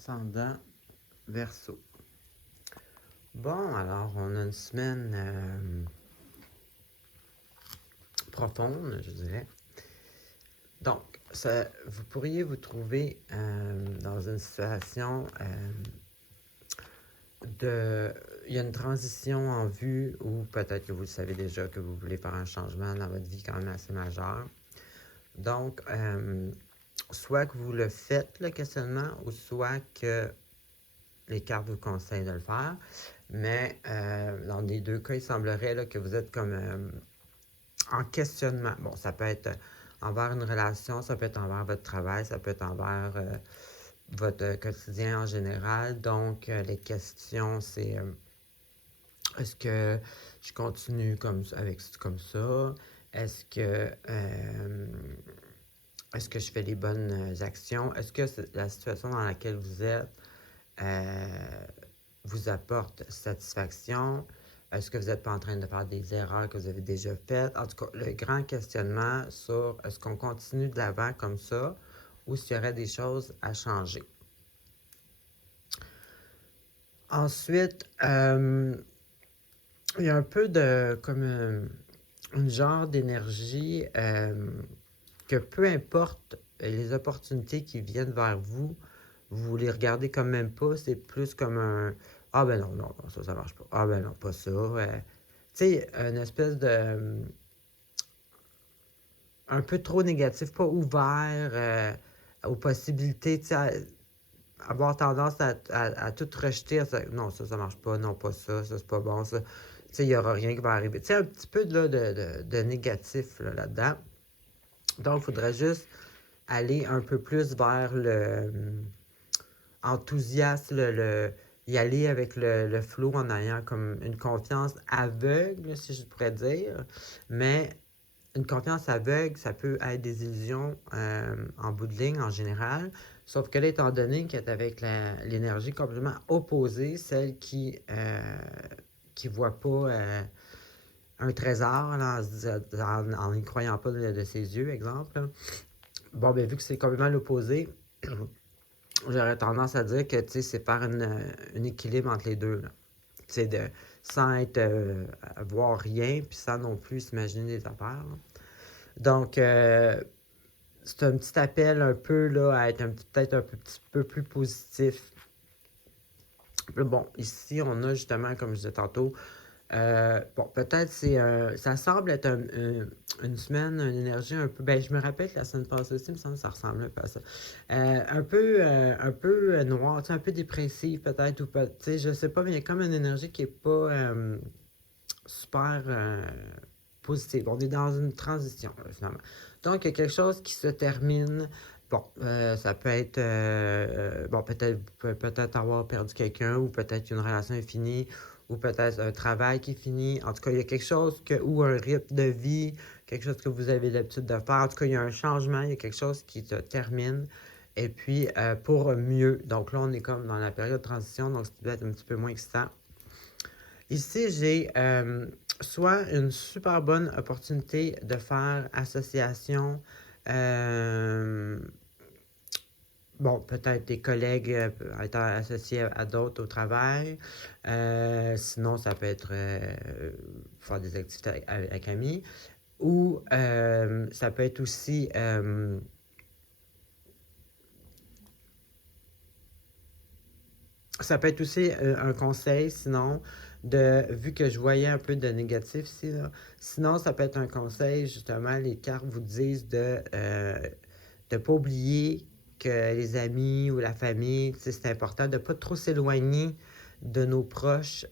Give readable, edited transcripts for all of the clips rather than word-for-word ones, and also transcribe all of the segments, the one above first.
ascendant Verseau. Bon, alors on a une semaine profonde, je dirais. Donc, vous pourriez vous trouver dans une situation il y a une transition en vue, ou peut-être que vous le savez déjà que vous voulez faire un changement dans votre vie quand même assez majeur. Donc, soit que vous le faites, le questionnement, ou soit que les cartes vous conseillent de le faire. Mais dans les deux cas, il semblerait là, que vous êtes comme en questionnement. Bon, ça peut être envers une relation, ça peut être envers votre travail, ça peut être envers votre quotidien en général. Donc, les questions, c'est est-ce que je continue comme ça? Est-ce que je fais les bonnes actions? Est-ce que la situation dans laquelle vous êtes vous apporte satisfaction? Est-ce que vous n'êtes pas en train de faire des erreurs que vous avez déjà faites? En tout cas, le grand questionnement sur est-ce qu'on continue de l'avant comme ça ou s'il y aurait des choses à changer. Ensuite, il y a un peu de comme une genre d'énergie que peu importe les opportunités qui viennent vers vous, vous les regardez comme même pas, c'est plus comme un ah ben non, non, ça marche pas. Ah ben non, pas ça. Tu sais, une espèce de un peu trop négatif, pas ouvert aux possibilités, tu sais, avoir tendance à tout rejeter. Non, ça marche pas, non, pas ça, ça c'est pas bon, ça. Tu sais, il n'y aura rien qui va arriver. Tu sais, un petit peu de négatif là-dedans. Donc, il faudrait juste aller un peu plus vers le enthousiasme, y aller avec le flow en ayant comme une confiance aveugle, si je pourrais dire. Mais une confiance aveugle, ça peut être des illusions en bout de ligne en général. Sauf que là, étant donné qu'elle est avec l'énergie complètement opposée, celle qui voit pas un trésor là, en n'y croyant pas de ses yeux, exemple. Là. Bon, ben vu que c'est complètement l'opposé, j'aurais tendance à dire que c'est faire un équilibre entre les deux. Sans être voir rien, puis sans non plus s'imaginer des affaires. Là. Donc, c'est un petit appel un peu là, à être peut-être un petit peu plus positif. Bon, ici, on a justement, comme je disais tantôt, bon, peut-être ça semble être une semaine, une énergie un peu. Ben, je me rappelle que la semaine passée aussi, il me semble que ça ressemble un peu à ça. Un peu noir, un peu dépressif peut-être, ou tu sais, je sais pas, mais il y a comme une énergie qui est pas super positive. On est dans une transition, là, finalement. Donc, il y a quelque chose qui se termine. Bon, ça peut être, bon, peut-être, vous pouvez peut-être avoir perdu quelqu'un, ou peut-être une relation est finie, ou peut-être un travail qui est fini. En tout cas, il y a quelque chose ou un rythme de vie, quelque chose que vous avez l'habitude de faire. En tout cas, il y a un changement, il y a quelque chose qui se termine. Et puis, pour mieux. Donc là, on est comme dans la période de transition, donc c'est peut-être un petit peu moins excitant. Ici, j'ai soit une super bonne opportunité de faire association. Bon, peut-être des collègues étant associés à d'autres au travail. Sinon, ça peut être faire des activités avec amis. Ou ça peut être aussi un conseil, sinon, vu que je voyais un peu de négatif ici, là, sinon, ça peut être un conseil, justement, les cartes vous disent de ne pas oublier que les amis ou la famille, c'est important de ne pas trop s'éloigner de nos proches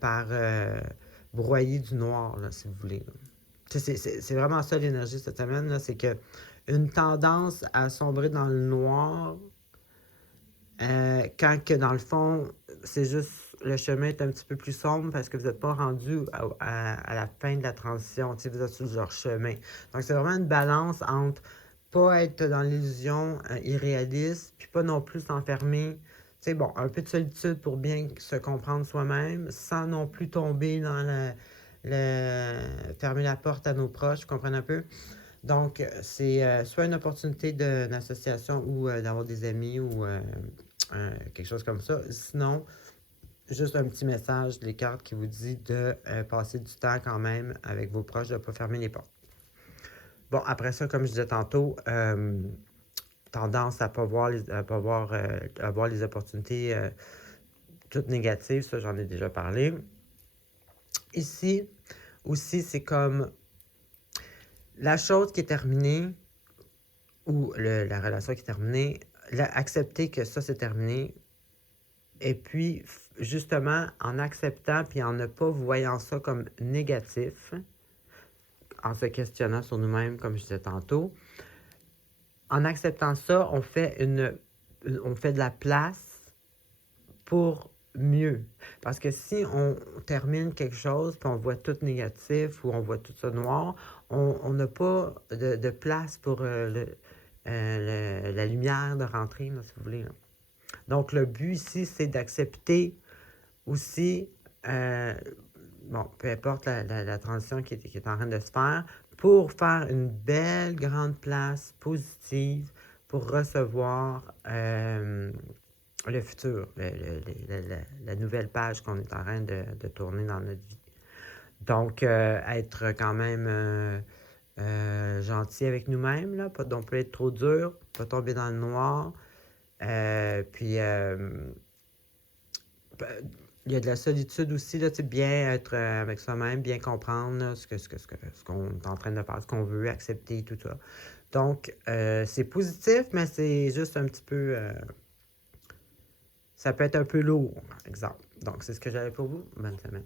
par broyer du noir, là, si vous voulez. C'est vraiment ça l'énergie cette semaine, là, c'est que une tendance à sombrer dans le noir, quand que dans le fond, c'est juste le chemin est un petit peu plus sombre parce que vous n'êtes pas rendu à la fin de la transition, vous êtes sur leur chemin. Donc, c'est vraiment une balance entre pas être dans l'illusion irréaliste, puis pas non plus s'enfermer. Tu sais, bon, un peu de solitude pour bien se comprendre soi-même, sans non plus tomber dans fermer la porte à nos proches, vous comprenez un peu? Donc, c'est soit une opportunité d'une association ou d'avoir des amis ou quelque chose comme ça. Sinon, juste un petit message des cartes qui vous dit de passer du temps quand même avec vos proches, de ne pas fermer les portes. Bon, après ça, comme je disais tantôt, tendance à pas voir à voir les opportunités toutes négatives, ça j'en ai déjà parlé. Ici, aussi, c'est comme la chose qui est terminée ou la relation qui est terminée, accepter que ça c'est terminé, et puis justement en acceptant puis en ne pas voyant ça comme négatif, en se questionnant sur nous-mêmes, comme je disais tantôt, en acceptant ça, on fait de la place pour mieux. Parce que si on termine quelque chose, puis on voit tout négatif ou on voit tout ça noir, on n'a pas de place pour la lumière de rentrer, là, si vous voulez. Là. Donc, le but ici, c'est d'accepter aussi, bon, peu importe la transition qui est en train de se faire, pour faire une belle grande place positive pour recevoir le futur, la nouvelle page qu'on est en train de tourner dans notre vie. Donc, être quand même gentil avec nous-mêmes, là, pas non plus être trop dur, pas tomber dans le noir. Puis, il y a de la solitude aussi, là, bien être avec soi-même, bien comprendre là, ce qu'on est en train de faire, ce qu'on veut, accepter, tout ça. Donc, c'est positif, mais c'est juste un petit peu... ça peut être un peu lourd, par exemple. Donc, c'est ce que j'avais pour vous. Bonne semaine.